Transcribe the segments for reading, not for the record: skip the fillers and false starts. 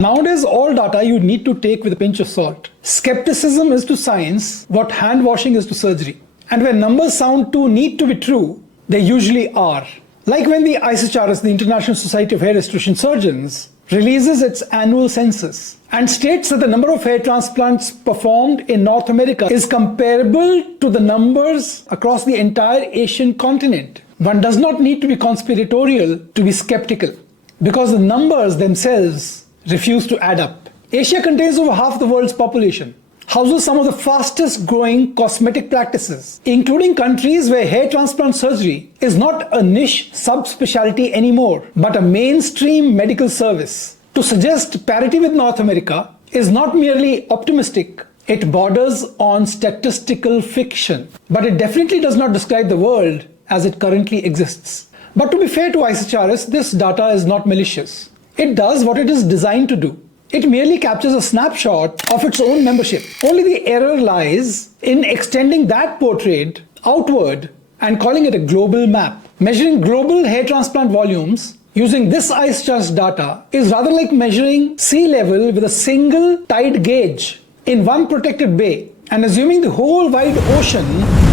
Nowadays, all data you need to take with a pinch of salt. Skepticism is to science what hand washing is to surgery. And when numbers sound too neat to be true, they usually are. Like when the ISHRS, the International Society of Hair Restoration Surgeons, releases its annual census and states that the number of hair transplants performed in North America is comparable to the numbers across the entire Asian continent. One does not need to be conspiratorial to be skeptical, because the numbers themselves refuse to add up. Asia contains over half the world's population, houses some of the fastest growing cosmetic practices, including countries where hair transplant surgery is not a niche subspecialty anymore, but a mainstream medical service. To suggest parity with North America is not merely optimistic, it borders on statistical fiction. But it definitely does not describe the world as it currently exists. But to be fair to ISHRS, this data is not malicious. It does what it is designed to do. It merely captures a snapshot of its own membership. Only the error lies in extending that portrait outward and calling it a global map. Measuring global hair transplant volumes using this ISHRS data is rather like measuring sea level with a single tide gauge in one protected bay and assuming the whole wide ocean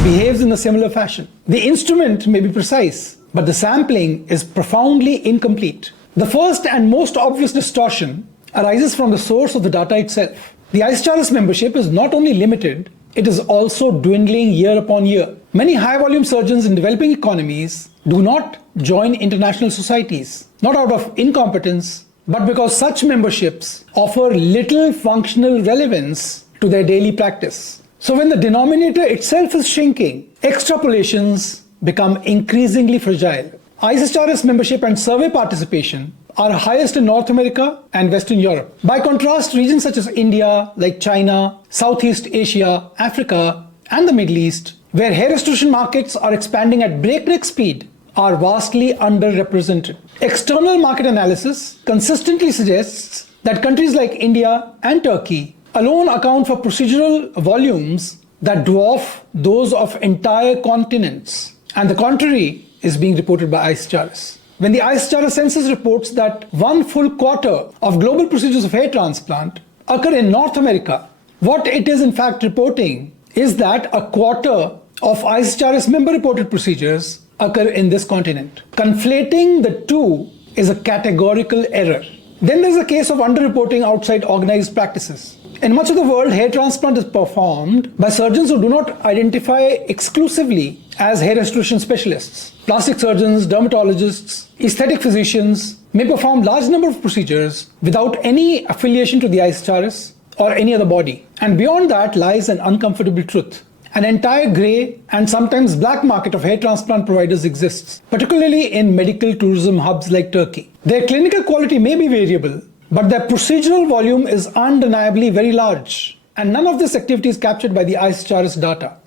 behaves in a similar fashion. The instrument may be precise, but the sampling is profoundly incomplete. The first and most obvious distortion arises from the source of the data itself. The ISHRS membership is not only limited, it is also dwindling year upon year. Many high-volume surgeons in developing economies do not join international societies, not out of incompetence, but because such memberships offer little functional relevance to their daily practice. So when the denominator itself is shrinking, extrapolations become increasingly fragile. ISHRS membership and survey participation are highest in North America and Western Europe. By contrast, regions such as India, like China, Southeast Asia, Africa, and the Middle East, where hair restoration markets are expanding at breakneck speed, are vastly underrepresented. External market analysis consistently suggests that countries like India and Turkey alone account for procedural volumes that dwarf those of entire continents. And the contrary is being reported by ISHRS. When the ISHRS census reports that 1 full quarter of global procedures of hair transplant occur in North America, what it is in fact reporting is that a quarter of ISHRS member-reported procedures occur in this continent. Conflating the two is a categorical error. Then there's a case of underreporting outside organized practices. In much of the world, hair transplant is performed by surgeons who do not identify exclusively as hair restoration specialists. Plastic surgeons, dermatologists, aesthetic physicians may perform large number of procedures without any affiliation to the ISHRS or any other body. And beyond that lies an uncomfortable truth. An entire grey and sometimes black market of hair transplant providers exists, particularly in medical tourism hubs like Turkey. Their clinical quality may be variable, but their procedural volume is undeniably very large, and none of this activity is captured by the ISHRS data.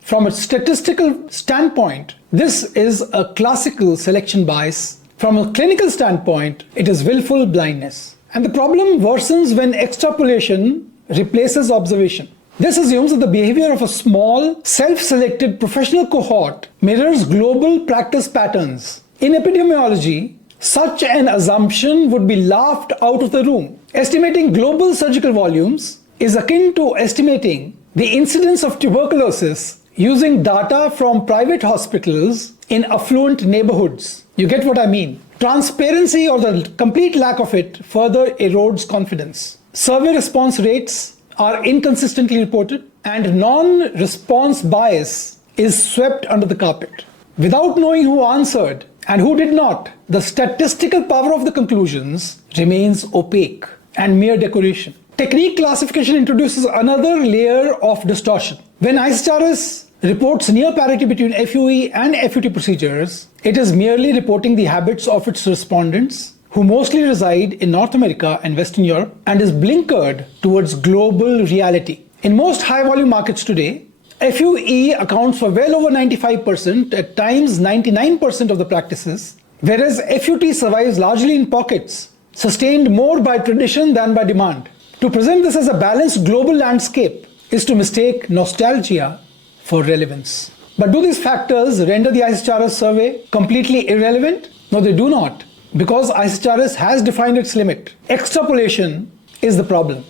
From a statistical standpoint, this is a classical selection bias. From a clinical standpoint, it is willful blindness. And the problem worsens when extrapolation replaces observation. This assumes that the behavior of a small, self-selected professional cohort mirrors global practice patterns. In epidemiology, such an assumption would be laughed out of the room. Estimating global surgical volumes is akin to estimating the incidence of tuberculosis using data from private hospitals in affluent neighborhoods. You get what I mean? Transparency, or the complete lack of it, further erodes confidence. Survey response rates are inconsistently reported, and non-response bias is swept under the carpet. Without knowing who answered and who did not, the statistical power of the conclusions remains opaque and mere decoration. Technique classification introduces another layer of distortion. When ISHRS reports near parity between FUE and FUT procedures, it is merely reporting the habits of its respondents, who mostly reside in North America and Western Europe, and is blinkered towards global reality. In most high-volume markets today, FUE accounts for well over 95%, at times 99% of the practices, whereas FUT survives largely in pockets, sustained more by tradition than by demand. To present this as a balanced global landscape is to mistake nostalgia for relevance. But do these factors render the ISHRS survey completely irrelevant? No, they do not. Because ISHRS has defined its limit. Extrapolation is the problem.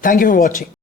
Thank you for watching.